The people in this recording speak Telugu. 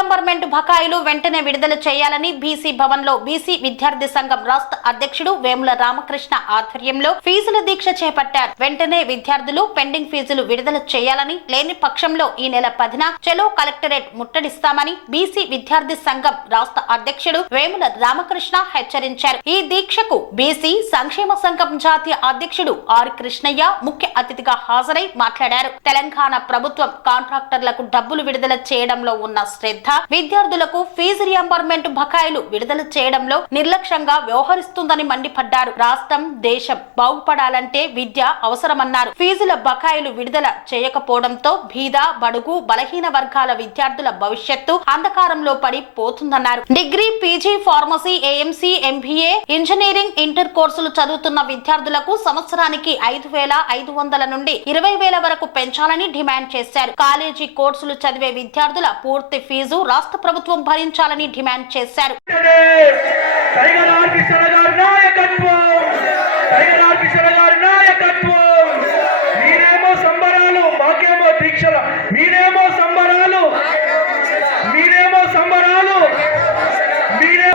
రియంబర్మెంట్ బకాయిలు వెంటనే విడుదల చేయాలని బీసీ భవన్ లో బీసీ విద్యార్థి సంఘం రాష్ట్ర అధ్యక్షుడు వేముల రామకృష్ణ ఆధ్వర్యంలో ఫీజుల దీక్ష చేపట్టారు. వెంటనే విద్యార్థులు పెండింగ్ ఫీజులు విడుదల చేయాలని, లేని పక్షంలో ఈ నెల 10న చలో కలెక్టరేట్ ముట్టడిస్తామని బీసీ విద్యార్థి సంఘం రాష్ట్ర అధ్యక్షుడు వేముల రామకృష్ణ హెచ్చరించారు. ఈ దీక్షకు బీసీ సంక్షేమ సంఘం జాతీయ అధ్యక్షుడు ఆర్ కృష్ణయ్య ముఖ్య అతిథిగా హాజరై మాట్లాడారు. తెలంగాణ ప్రభుత్వం కాంట్రాక్టర్లకు డబ్బులు విడుదల చేయడంలో ఉన్న శ్రద్ధ, విద్యార్థులకు ఫీజు రియంబర్మెంట్ బకాయిలు విడుదల చేయడంలో నిర్లక్ష్యంగా వ్యవహరిస్తుందని మండిపడ్డారు. రాష్ట్రం, దేశం బాగుపడాలంటే విద్య అవసరమన్నారు. ఫీజుల బకాయిలు విడుదల చేయకపోవడంతో బీద, బడుగు, బలహీన వర్గాల విద్యార్థుల భవిష్యత్తు అంధకారంలో పడి పోతుందన్నారు. Degree, PG, pharmacy, AMC, MBA, engineering, inter కోర్సులు చదువుతున్న విద్యార్థులకు సంవత్సరానికి 5,500 నుండి 20,000 వరకు పెంచాలని డిమాండ్ చేశారు. కాలేజీ కోర్సులు చదివే విద్యార్థుల పూర్తి ఫీజు రాష్ట్ర ప్రభుత్వం భరించాలని డిమాండ్ చేశారు.